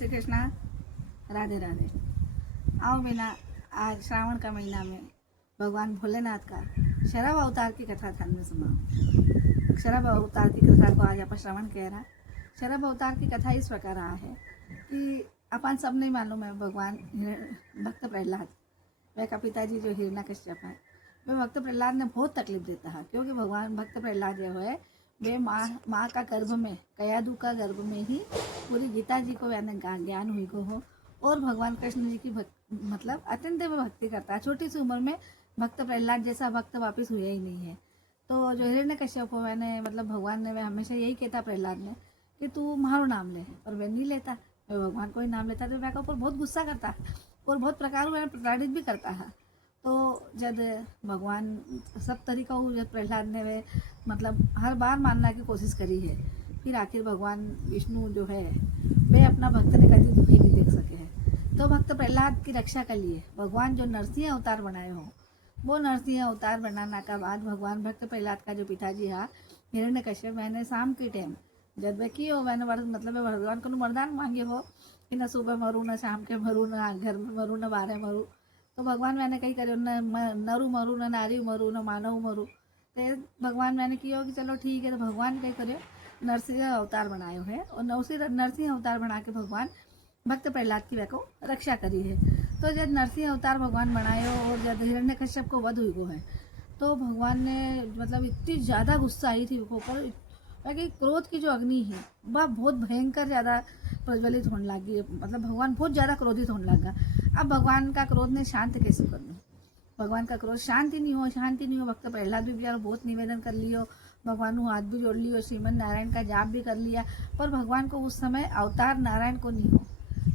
श्री कृष्णा। राधे राधे। आओ बेना, आज श्रावण का महीना में भगवान भोलेनाथ का शरभ अवतार की कथा ध्यान में सुनाओ। शरभ अवतार की कथा को आज अपन श्रवण कह रहा। शरभ अवतार की कथा इस प्रकार रहा है कि अपन सब नहीं मालूम है, भगवान भक्त प्रहलाद, वह का पिताजी जो हिरण्यकश्यप है, वह भक्त प्रहलाद ने बहुत तकलीफ देता है, क्योंकि भगवान भक्त प्रहलाद जो है वे माँ का गर्भ में, कयादू का गर्भ में ही पूरी गीता जी को ज्ञान हुई को हो, और भगवान कृष्ण जी की मतलब अत्यंत भक्ति करता है। छोटी सी उम्र में भक्त प्रहलाद जैसा भक्त वापस हुआ ही नहीं है। तो जो हिरण्यकश्यप हो, मैंने मतलब भगवान ने वह हमेशा यही कहता प्रहलाद ने कि तू मारो नाम ले, और वह नहीं लेता, वह भगवान को ही नाम लेता, तो वह का ऊपर बहुत गुस्सा करता और बहुत प्रकार वह प्रताड़ित भी करता है। तो जब भगवान सब तरीका हो, जब प्रहलाद ने वे मतलब हर बार मानने की कोशिश करी है, फिर आखिर भगवान विष्णु जो है वे अपना भक्त ने कभी दुखी नहीं देख सके हैं। तो भक्त प्रहलाद की रक्षा के लिए भगवान जो नरसिंह अवतार बनाए हो, वो नरसिंह अवतार बनाने का बाद भगवान भक्त प्रहलाद का जो पिताजी है हिरण्यकश्यप, मैंने शाम के टाइम जब वे की हो, मैंने मतलब भगवान को वरदान मांगे हो कि न सुबह मरू, न शाम के मरू, न घर में मरू, न बारह मरू। तो भगवान मैंने कही करो न नरू मरू, न नारी मरू, न मानव मरू। तो भगवान मैंने किया कि चलो ठीक है। तो भगवान कही करो नरसिंह अवतार बनाए है, और नरसिंह अवतार बना के भगवान भक्त प्रहलाद की वे को रक्षा करी है। तो जब नरसिंह अवतार भगवान बनाए हो, और जब हिरण्यकश्यप को वध हुई को है, तो भगवान ने मतलब इतनी ज़्यादा गुस्सा आई थी उसके ऊपर कि क्रोध की जो अग्नि है वह बहुत भयंकर ज़्यादा प्रज्वलित होने लगी। मतलब भगवान बहुत ज़्यादा क्रोधित होने लगा। अब भगवान का क्रोध ने शांत कैसे कर लूँ, भगवान का क्रोध शांति नहीं हो। भक्त प्रहलाद भी बेचारा बहुत निवेदन कर लियो, भगवान को हाथ भी जोड़ लियो, श्रीमन नारायण का जाप भी कर लिया, पर भगवान को उस समय अवतार नारायण को नहीं हो,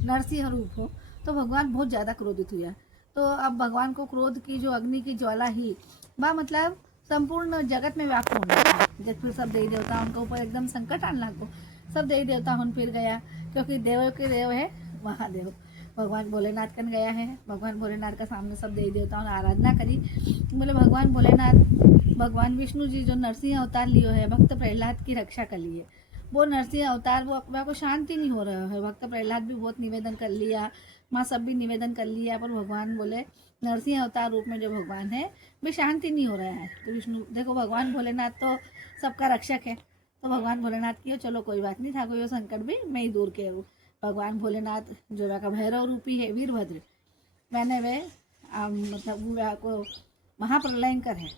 नरसिंह रूप हो, तो भगवान बहुत ज़्यादा क्रोधित हुआ। तो अब भगवान को क्रोध की जो अग्नि की ज्वाला ही वह मतलब संपूर्ण जगत में व्याप्त होने लगा। जब फिर सब देवी देवता उनके ऊपर एकदम संकट आने लगा, सब देवी देवता उन फिर गया, क्योंकि देव के देव है महादेव भगवान भोलेनाथ कन गया है। भगवान भोलेनाथ का सामने सब देवी देवताओं ने आराधना करी। बोले भगवान भोलेनाथ, भगवान विष्णु जी जो नरसिंह अवतार लियो है भक्त प्रहलाद की रक्षा कर लिए, वो नरसिंह अवतार वो को शांति नहीं हो रहा है। भक्त प्रहलाद भी बहुत निवेदन कर लिया, माँ सब भी निवेदन कर लिया, पर भगवान बोले नरसिंह अवतार रूप में जो भगवान है भी शांति नहीं हो रहा है। तो विष्णु देखो, भगवान भोलेनाथ तो सबका रक्षक है, तो भगवान भोलेनाथ की चलो कोई बात नहीं था, कोई संकट भी मैं ही दूर करूँ। भगवान भोलेनाथ जो का भैरव रूपी है वीरभद्र, मैंने वे मतलब को महाप्रलयंकर है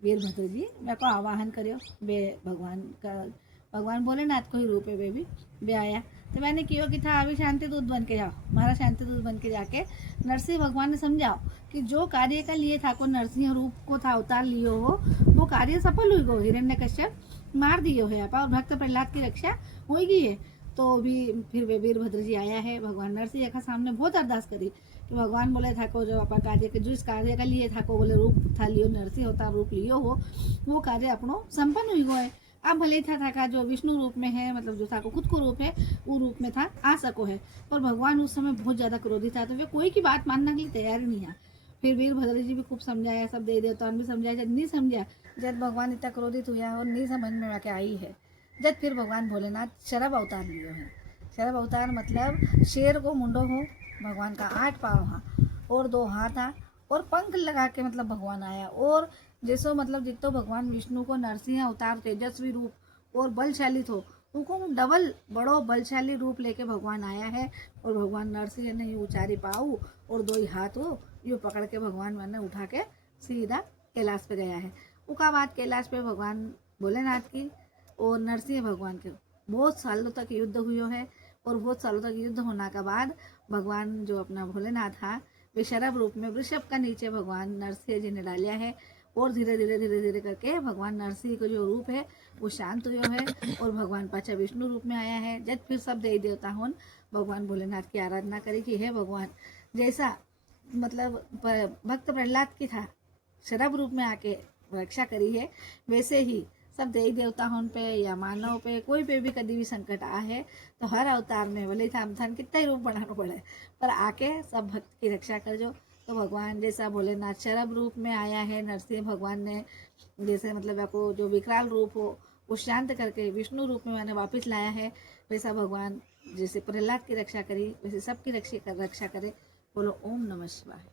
वीरभद्र जी, मेरे को आवाहन करियो बे भगवान भोलेनाथ को ही रूप है वे भी बे आया। तो मैंने कियो कि था अभी शांति दूत बन के जाओ, हमारा शांति दूत बन के जाके नरसिंह भगवान ने समझाओ कि जो कार्य का लिए था को नरसिंह रूप को था अवतार लियो हो, वो कार्य सफल हुई गो, हिरण्यकश्यप मार दियो है और भक्त प्रहलाद की रक्षा हो गई है। तो भी फिर वे वीरभद्र जी आया है, भगवान नरसिंह का सामने बहुत अरदास करी कि भगवान बोले था को जो अपन कार्य के जिस कार्य का लिए था को बोले रूप था लियो, नरसिंह अवतार रूप लियो हो, वो कार्य अपनो संपन्न हुई गो है। अब भले था का जो विष्णु रूप में है, मतलब जो था को खुद को रूप है वो रूप में था आ सको है, पर भगवान उस समय बहुत ज़्यादा क्रोधित था, तो वे कोई की बात मानने के लिए तैयार नहीं है। फिर वीरभद्र जी भी खूब समझाया, सब देवी देवताओं भी समझाया, जब नहीं समझा, जब भगवान इतना क्रोधित हुआ और नहीं समझ में आके आई है, जब फिर भगवान भोलेनाथ शरभ अवतार लिए हैं। शरभ अवतार मतलब शेर को मुंडो हो, भगवान का 8 पाँव हा और 2 हाथ हा और पंख लगा के मतलब भगवान आया। और जैसो मतलब जितो भगवान विष्णु को नरसिंह अवतार तेजस्वी रूप और बलशाली थो, उनको डबल बड़ो बलशाली रूप लेके भगवान आया है। और भगवान नरसिंह ने ये उचारी पाऊ और 2 ही हाथ हो ये पकड़ के भगवान मैंने उठा के सीधा कैलाश पे गया है। उसका बाद कैलाश पे भगवान भोलेनाथ की और नरसिंह भगवान के बहुत सालों तक युद्ध हुए है, और बहुत सालों तक युद्ध होने के बाद भगवान जो अपना भोलेनाथ था वे शरभ रूप में वृषभ का नीचे भगवान नरसिंह जी ने डालिया है, और धीरे धीरे करके भगवान नरसिंह का जो रूप है वो शांत हुआ है, और भगवान पाचा विष्णु रूप में आया है। जब फिर सब देवी देवता हों भगवान भोलेनाथ की आराधना करी कि हे भगवान, जैसा मतलब भक्त प्रहलाद की था शरभ रूप में आके रक्षा करी है, वैसे ही सब देवी देवता हों पे या मानव पे कोई पे भी कभी भी संकट आ है, तो हर अवतार में भले था धन कितना ही रूप बनाना पड़े, पर आके सब भक्त की रक्षा कर जो। तो भगवान जैसा भोलेनाथ शरभ रूप में आया है, नरसिंह भगवान ने जैसे मतलब आपको जो विकराल रूप हो वो शांत करके विष्णु रूप में मैंने वापस लाया है, वैसा भगवान जैसे प्रहलाद की रक्षा करी वैसे सबकी रक्षा करे। बोलो ओम नमः शिवाय।